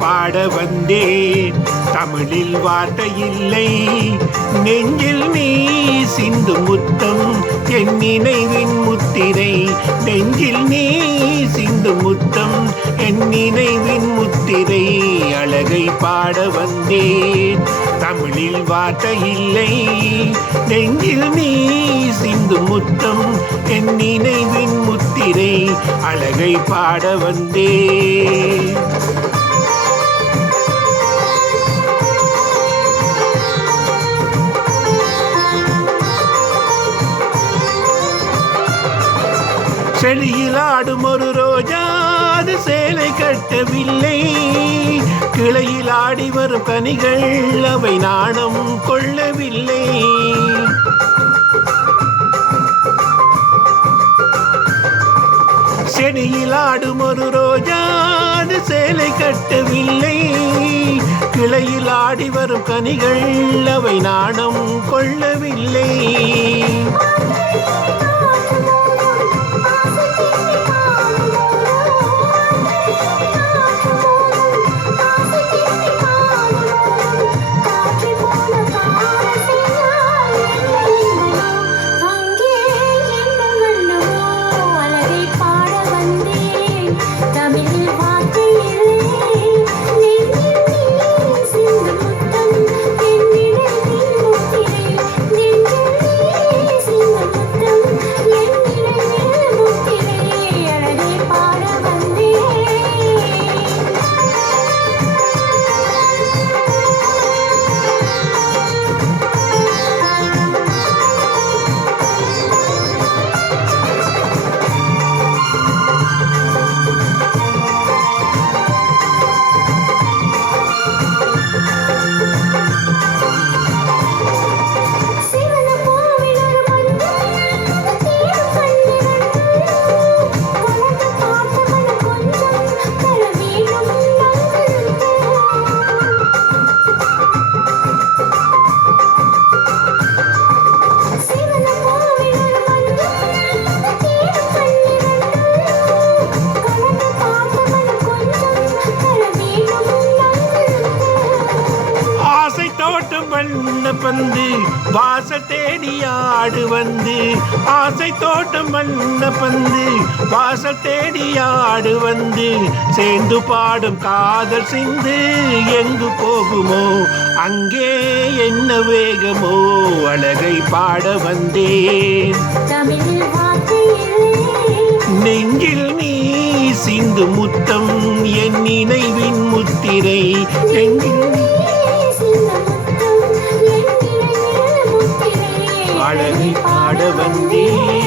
பாட வந்தேன். தமிழில் வார்த்தை இல்லை, நெஞ்சில் நீ சிந்து முத்தம் என் நினைவின் முத்திரை. நெஞ்சில் நீ சிந்து முத்தம் என் நினைவின் முத்திரை. அழகை பாட வந்தேன், தமிழில் வார்த்தை இல்லை, நெஞ்சில் நீ சிந்து முத்தம் என் நினைவின் முத்திரை. அழகை பாட வந்தேன். செடியில் ஆடும் ஒரு ரோஜா, அது சேலை கட்டவில்லை. கிளையில் ஆடி வரும் கனிகள் அவை நாணம் கொள்ளவில்லை. செடியில் ஆடும் ஒரு ரோஜா, அது சேலை கட்டவில்லை. கிளையில் ஆடி வரும் கனிகள் அவை நாணம் கொள்ளவில்லை. பந்து வாசல் தேடி ஆடு வந்து, ஆசை தோட்டம் வண்ண பந்து வாசல் தேடி ஆடு வந்து, சேர்ந்து பாடும் காதல் சிந்து எங்கு போகுமோ அங்கே என்ன வேகமோ. அழகை பாட வந்தேன், நெஞ்சில் நீ சிந்து முத்தம் என் நினைவின் முத்திரை. நெஞ்சில் அழகை பாட வந்தேன்.